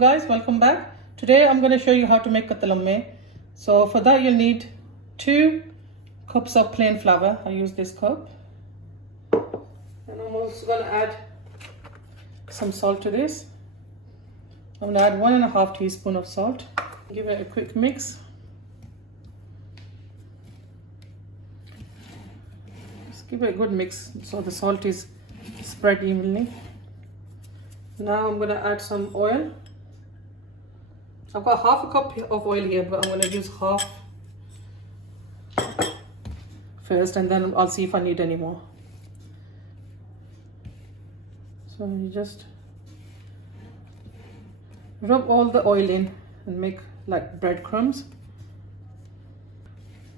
guys, welcome back. Today I'm going to show you how to make katlama. So for that you'll need 2 cups of plain flour. I use this cup. And I'm also going to add some salt to this. I'm going to add 1.5 teaspoon of salt. Give it a quick mix. Just give it a good mix so the salt is spread evenly. Now I'm going to add some oil. I've got half a cup of oil here, but I'm going to use half first and then I'll see if I need any more. So you just rub all the oil in and make like breadcrumbs.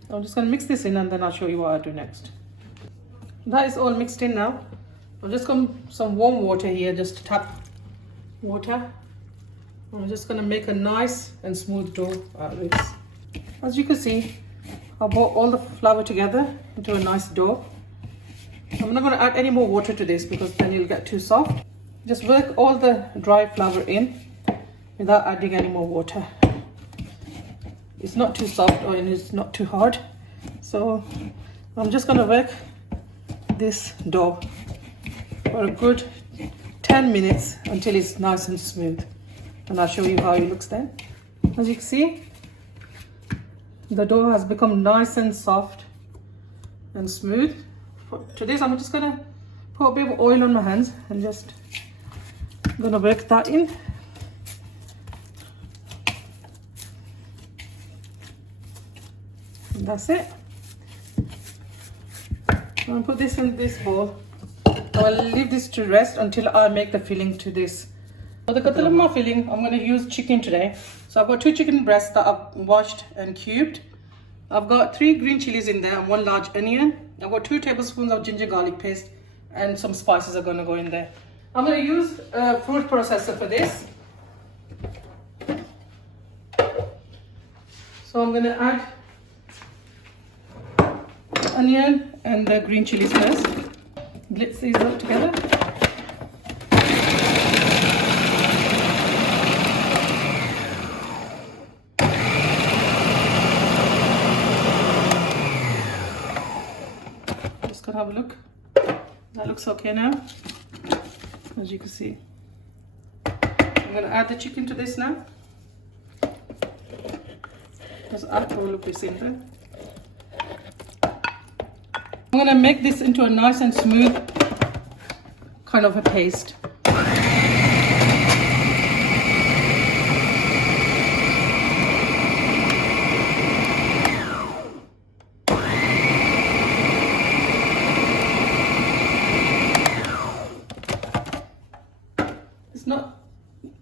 I'm just going to mix this in and then I'll show you what I'll do next. That is all mixed in now. I've just got some warm water here, just tap water. I'm just going to make a nice and smooth dough out of this. As you can see, I brought all the flour together into a nice dough. I'm not going to add any more water to this because then it'll get too soft. Just work all the dry flour in without adding any more water. It's not too soft or it's not too hard. So I'm just going to work this dough for a good 10 minutes until it's nice and smooth, and I'll show you how it looks then. As you can see, the dough has become nice and soft and smooth. To this I'm just gonna put a bit of oil on my hands and just gonna work that in. And that's it. I'm gonna put this in this bowl. I'll leave this to rest until I make the filling to this. For the katlama filling, I'm going to use chicken today. So I've got 2 chicken breasts that I've washed and cubed. I've got 3 green chillies in there and 1 large onion. I've got 2 tablespoons of ginger garlic paste and some spices are going to go in there. I'm going to use a food processor for this. So I'm going to add the onion and the green chillies first. Blitz these all together. Just gonna have a look. That looks okay now, as you can see. I'm gonna add the chicken to this now. Just add all of this in there. I'm going to make this into a nice and smooth kind of a paste.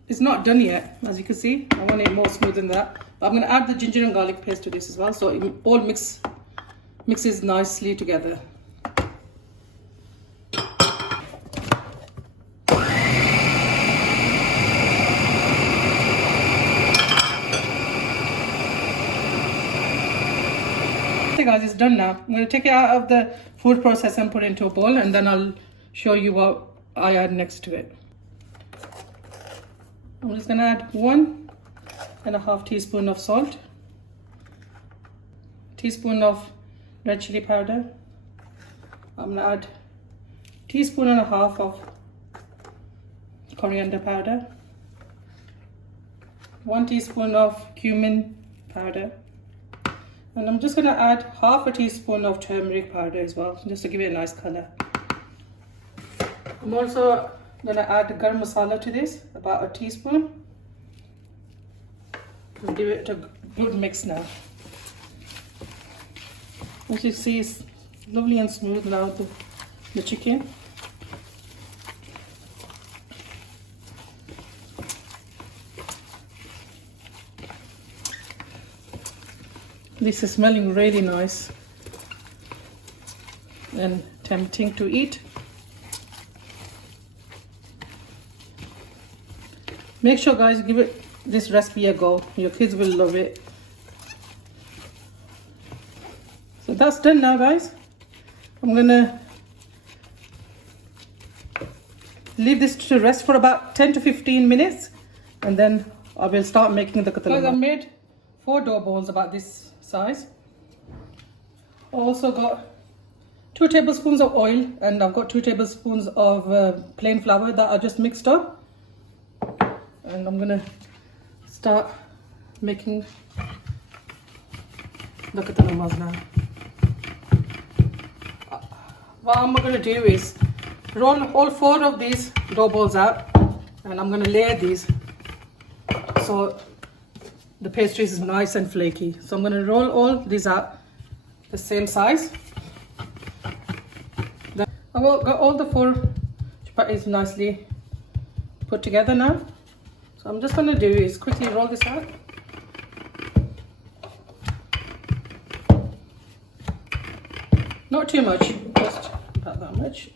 It's not done yet, as you can see. I want it more smooth than that. But I'm going to add the ginger and garlic paste to this as well, so it all mixes nicely together. Okay guys, it's done now. I'm going to take it out of the food processor and put it into a bowl, and then I'll show you what I add next to it. I'm just going to add 1.5 teaspoon of salt, teaspoon of red chili powder. I'm going to add 1.5 teaspoons of coriander powder, 1 teaspoon of cumin powder, and I'm just going to add 1/2 teaspoon of turmeric powder as well, just to give it a nice color. I'm also going to add garam masala to this, about 1 teaspoon. Just give it a good mix now. As you see, it's lovely and smooth now, the chicken. This is smelling really nice and tempting to eat. Make sure guys, give this recipe a go. Your kids will love it. So that's done now guys. I'm gonna leave this to rest for about 10 to 15 minutes and then I will start making the katlama. I made 4 dough balls about this size. I also got 2 tablespoons of oil, and I've got 2 tablespoons of plain flour that I just mixed up. And I'm gonna start making the katlamas now. What I'm gonna do is roll all 4 of these dough balls out, and I'm gonna layer these so the pastry is nice and flaky. So I'm gonna roll all these out the same size. Then I got all the 4 chapatis nicely put together now. So I'm just gonna do is quickly roll this out. Not too much, just about that much.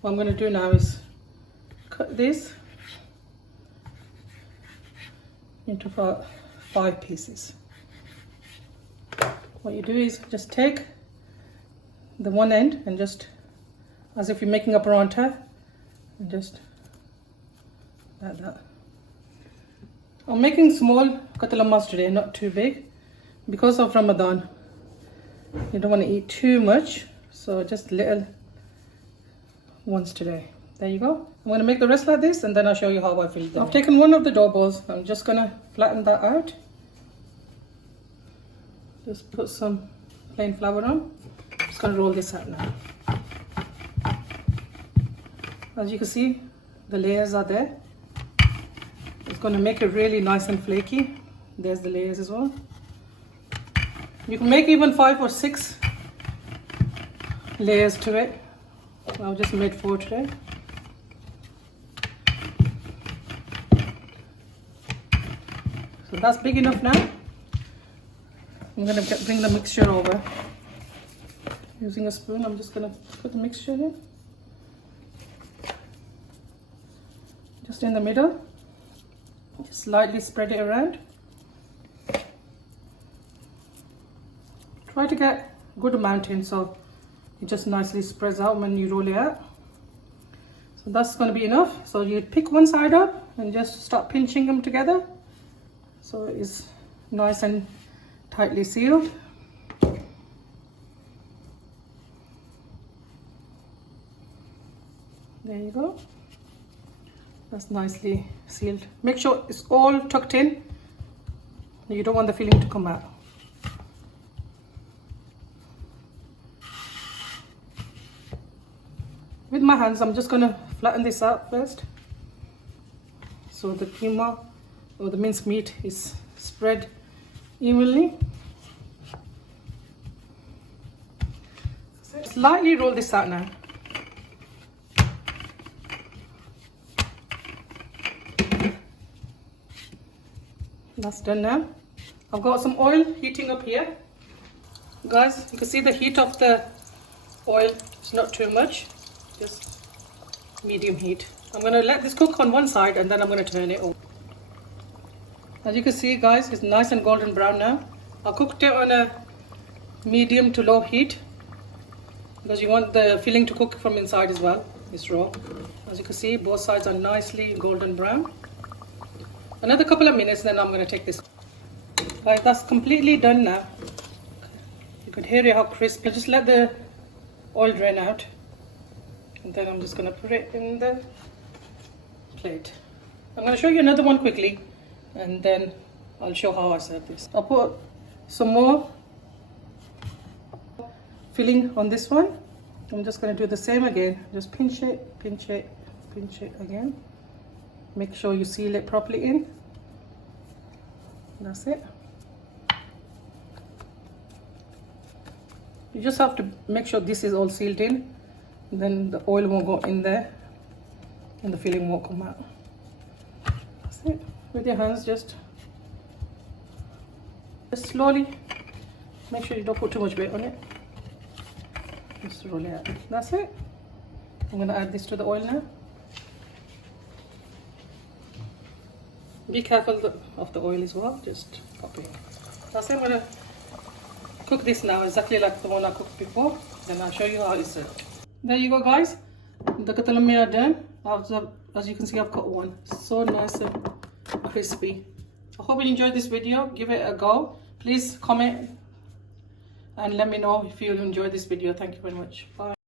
What I'm going to do now is cut this into 5 pieces. What you do is just take the one end and just, as if you're making a paratha, and just like that. I'm making small katlamas today, not too big, because of Ramadan. You don't want to eat too much, so just little ones today. There you go. I'm going to make the rest like this, and then I'll show you how I fill them. I've taken one of the dough balls. I'm just going to flatten that out. Just put some plain flour on. Just going to roll this out now. As you can see, the layers are there. It's going to make it really nice and flaky. There's the layers as well. You can make even 5 or 6 layers to it. I've just made 4 today. So that's big enough now. I'm going to bring the mixture over. Using a spoon, I'm just going to put the mixture in. Just in the middle. Just slightly spread it around. Try to get a good amount in so it just nicely spreads out when you roll it out. So that's going to be enough. So you pick one side up and just start pinching them together so it's nice and tightly sealed. There you go. That's nicely sealed. Make sure it's all tucked in. You don't want the filling to come out. With my hands, I'm just going to flatten this out first, so the keema or the minced meat is spread evenly. Slightly roll this out now. That's done now. I've got some oil heating up here. Guys, you can see the heat of the oil. It's not too much. Just medium heat. I'm going to let this cook on one side and then I'm going to turn it over. As you can see, guys, it's nice and golden brown now. I cooked it on a medium to low heat because you want the filling to cook from inside as well. It's raw. As you can see, both sides are nicely golden brown. Another couple of minutes, then I'm going to take this. Right, that's completely done now. You could hear it how crisp. Just let the oil drain out. And then I'm just going to put it in the plate. I'm going to show you another one quickly, and then I'll show how I serve this. I'll put some more filling on this one. I'm just going to do the same again. Just pinch it, pinch it, pinch it again. Make sure you seal it properly in. That's it. You just have to make sure this is all sealed in. Then the oil won't go in there and the filling won't come out. That's it. With your hands, just slowly. Make sure you don't put too much weight on it. Just roll it out. That's it. I'm going to add this to the oil now. Be careful of the oil as well. Just pop it in. That's it. I'm going to cook this now exactly like the one I cooked before. Then I'll show you how it's served. There you go, guys. The katlama are done. As you can see, I've got one. So nice and crispy. I hope you enjoyed this video. Give it a go. Please comment and let me know if you enjoyed this video. Thank you very much. Bye.